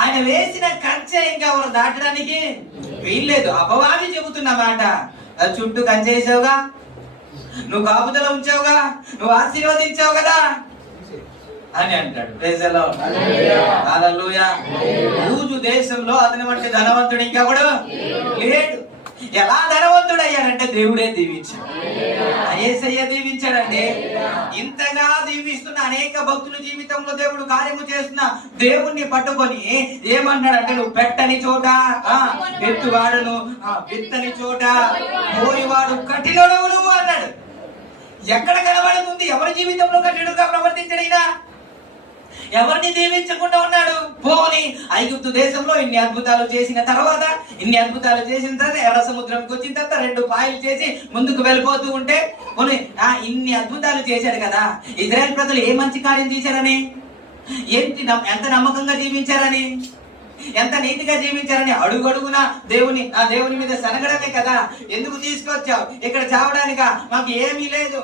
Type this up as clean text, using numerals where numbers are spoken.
ఆయన వేసిన కంచె ఇంకా ఎవరు దాటడానికి వీల్లేదు. అపవాది చెబుతున్న మాట, చుట్టూ కంచె వేసావుగా, నువ్వు కాపుదల ఉంచావుగా, నువ్వు ఆశీర్వదించావు కదా అని అంటాడు. ప్రైజ్ ది లార్డ్, హల్లెలూయా. ఊజు దేశంలో అతని వంటి ధనవంతుడు ఇంకా కూడా లేడు. ఎలా ధనవంతుడు అయ్యాడంటే దేవుడే దీవించాడు. యేసయ్య దీవించాడండి. ఇంతగా దీవిస్తున్న అనేక భక్తుల జీవితంలో దేవుడు కార్యము చేస్తున్న దేవుణ్ణి పట్టుకొని ఏమన్నాడంటే, నువ్వు పెట్టని చోట ఎత్తువాడును, విత్తని చోట పోయివాడు కఠినుడు నువ్వు అన్నాడు. ఎక్కడ కనబడుతుంది? ఎవరి జీవితంలో కఠినుడుగా ప్రవర్తించడైనా, ఎవరిని దీవించకుండా ఉన్నాడు? పోని ఐగుప్తు దేశంలో ఇన్ని అద్భుతాలు చేసిన తర్వాత ఎర్ర సముద్రంకి వచ్చిన తర్వాత 2 పాయలు చేసి ముందుకు వెళ్ళిపోతూ ఉంటే, పోనీ ఇన్ని అద్భుతాలు చేశాడు కదా, ఇజ్రాయెల్ ప్రజలు ఏ మంచి కార్యం చేశారని, ఎంత నమ్మకంగా జీవించారని, ఎంత నీతిగా జీవించారని అడుగడుగునా దేవుని మీద సనగడమే కదా. ఎందుకు తీసుకొచ్చావు ఇక్కడ చావడానికా? మాకు ఏమీ లేదు.